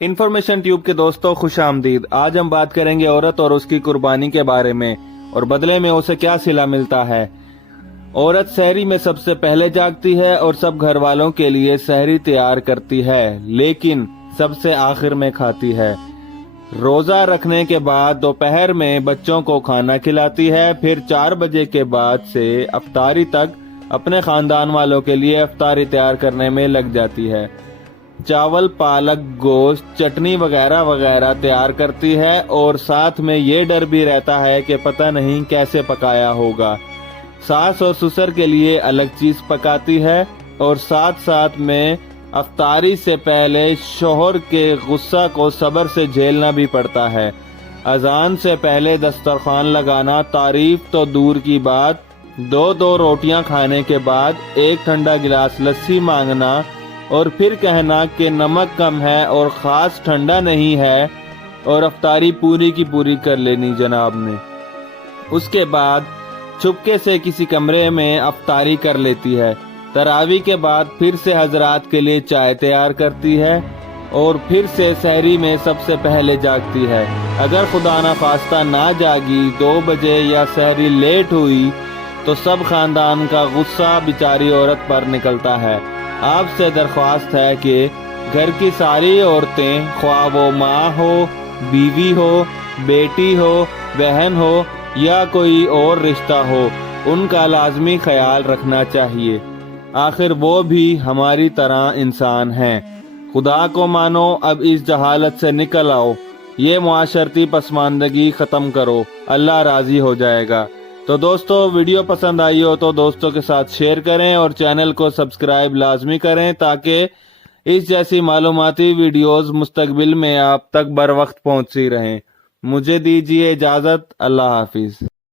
Information tube के दोस्तों खुश आमदीद। आज हम बात करेंगे औरत और उसकी कुर्बानी के बारे में और बदले में उसे क्या सिला मिलता है। औरत सहरी में सबसे पहले जागती है और सब घर वालों के लिए सहरी तैयार करती है, लेकिन सबसे आखिर में खाती है। रोजा रखने के बाद दोपहर में बच्चों को खाना खिलाती है, फिर 4 बजे के बाद से अफ्तारी तक अपने खानदान वालों के लिए अफ्तारी तैयार करने में लग जाती है। चावल, पालक, गोश्त, चटनी वगैरह वगैरह तैयार करती है और साथ में ये डर भी रहता है कि पता नहीं कैसे पकाया होगा। सास और ससुर के लिए अलग चीज पकाती है और साथ साथ में अफ्तारी से पहले शोहर के गुस्सा को सब्र से झेलना भी पड़ता है। अजान से पहले दस्तरखान लगाना तारीफ तो दूर की बात, 2-2 रोटियां खाने के बाद एक ठंडा गिलास लस्सी मांगना और फिर कहना कि नमक कम है और खास ठंडा नहीं है, और अफ्तारी पूरी की पूरी कर लेनी जनाब ने। उसके बाद चुपके से किसी कमरे में अफ्तारी कर लेती है। तरावी के बाद फिर से हजरात के लिए चाय तैयार करती है और फिर से सहरी में सबसे पहले जागती है। अगर खुदा ना खास्ता ना जागी 2 बजे या सहरी लेट हुई तो सब खानदान का गुस्सा बेचारी औरत पर निकलता है। आपसे दरख्वास्त है कि घर की सारी औरतें, ख्वाह वो माँ हो, बीवी हो, बेटी हो, बहन हो या कोई और रिश्ता हो, उनका लाजमी ख्याल रखना चाहिए। आखिर वो भी हमारी तरह इंसान हैं। खुदा को मानो, अब इस जहालत से निकल आओ, ये मुआशरती पसमानदगी खत्म करो, अल्लाह राजी हो जाएगा। तो दोस्तों, वीडियो पसंद आई हो तो दोस्तों के साथ शेयर करें और चैनल को सब्सक्राइब लाजमी करें ताकि इस जैसी मालूमाती वीडियोस मुस्तकबिल में आप तक बर वक्त पहुंचती रहें। मुझे दीजिए इजाजत। अल्लाह हाफिज।